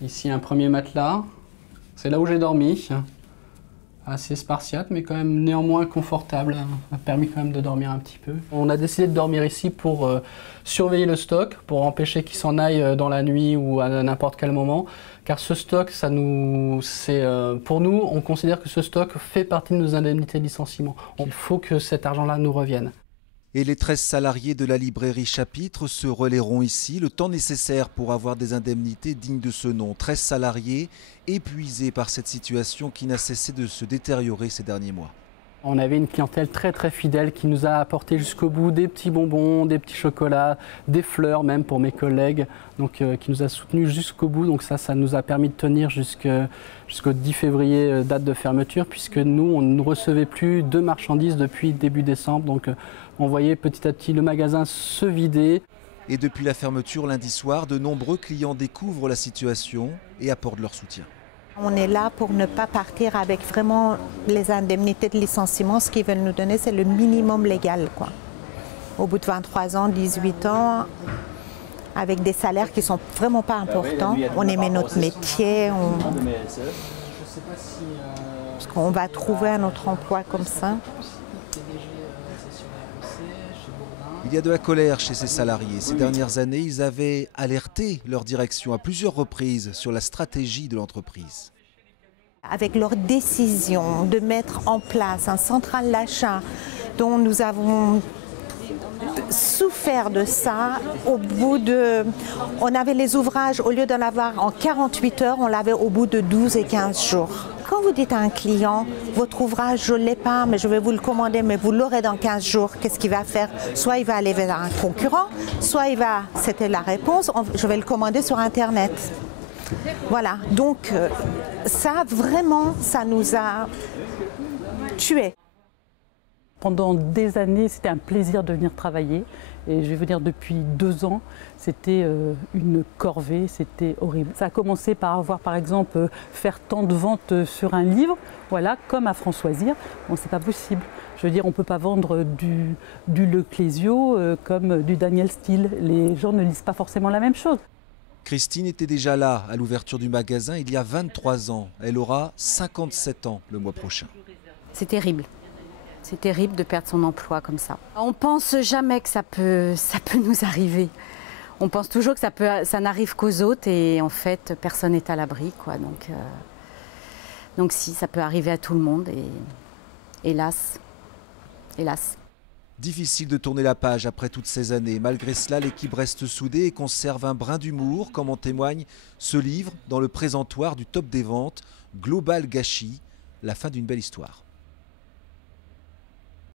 Ici un premier matelas, c'est là où j'ai dormi. Assez spartiate mais quand même néanmoins confortable, ça a permis quand même de dormir un petit peu. On a décidé de dormir ici pour surveiller le stock, pour empêcher qu'il s'en aille dans la nuit ou à n'importe quel moment, car ce stock, pour nous, on considère que ce stock fait partie de nos indemnités de licenciement. Il faut que cet argent-là nous revienne. Et les 13 salariés de la librairie Chapitre se relayeront ici le temps nécessaire pour avoir des indemnités dignes de ce nom. 13 salariés épuisés par cette situation qui n'a cessé de se détériorer ces derniers mois. On avait une clientèle très fidèle qui nous a apporté jusqu'au bout des petits bonbons, des petits chocolats, des fleurs même pour mes collègues, donc qui nous a soutenus jusqu'au bout. Donc ça nous a permis de tenir jusqu'au 10 février, date de fermeture, puisque nous, on ne recevait plus de marchandises depuis début décembre. Donc on voyait petit à petit le magasin se vider. Et depuis la fermeture lundi soir, de nombreux clients découvrent la situation et apportent leur soutien. On est là pour ne pas partir avec vraiment les indemnités de licenciement. Ce qu'ils veulent nous donner, c'est le minimum légal, quoi. Au bout de 23 ans, 18 ans, avec des salaires qui ne sont vraiment pas importants, on aimait notre métier. Parce qu'on va trouver un autre emploi comme ça. Il y a de la colère chez ces salariés. Ces dernières années, ils avaient alerté leur direction à plusieurs reprises sur la stratégie de l'entreprise. Avec leur décision de mettre en place un central d'achat dont nous avons souffert de ça, on avait les ouvrages, au lieu d'en avoir en 48 heures, on l'avait au bout de 12 et 15 jours. Quand vous dites à un client, votre ouvrage, je ne l'ai pas, mais je vais vous le commander, mais vous l'aurez dans 15 jours, qu'est-ce qu'il va faire? Soit il va aller vers un concurrent, soit c'était la réponse, je vais le commander sur Internet. Voilà, donc ça, vraiment, ça nous a tués. Pendant des années, c'était un plaisir de venir travailler. Et je vais vous dire, depuis 2 ans, c'était une corvée, c'était horrible. Ça a commencé par avoir, par exemple, faire tant de ventes sur un livre, voilà, comme à Françoisir. Bon, c'est pas possible. Je veux dire, on ne peut pas vendre du Le Clésio comme du Daniel Steele. Les gens ne lisent pas forcément la même chose. Christine était déjà là à l'ouverture du magasin il y a 23 ans. Elle aura 57 ans le mois prochain. C'est terrible. C'est terrible de perdre son emploi comme ça. On pense jamais que ça peut nous arriver. On pense toujours que ça n'arrive qu'aux autres et en fait, personne n'est à l'abri, quoi. Donc si, ça peut arriver à tout le monde et hélas. Difficile de tourner la page après toutes ces années. Malgré cela, l'équipe reste soudée et conserve un brin d'humour, comme en témoigne ce livre dans le présentoir du top des ventes, Global Gâchis, la fin d'une belle histoire.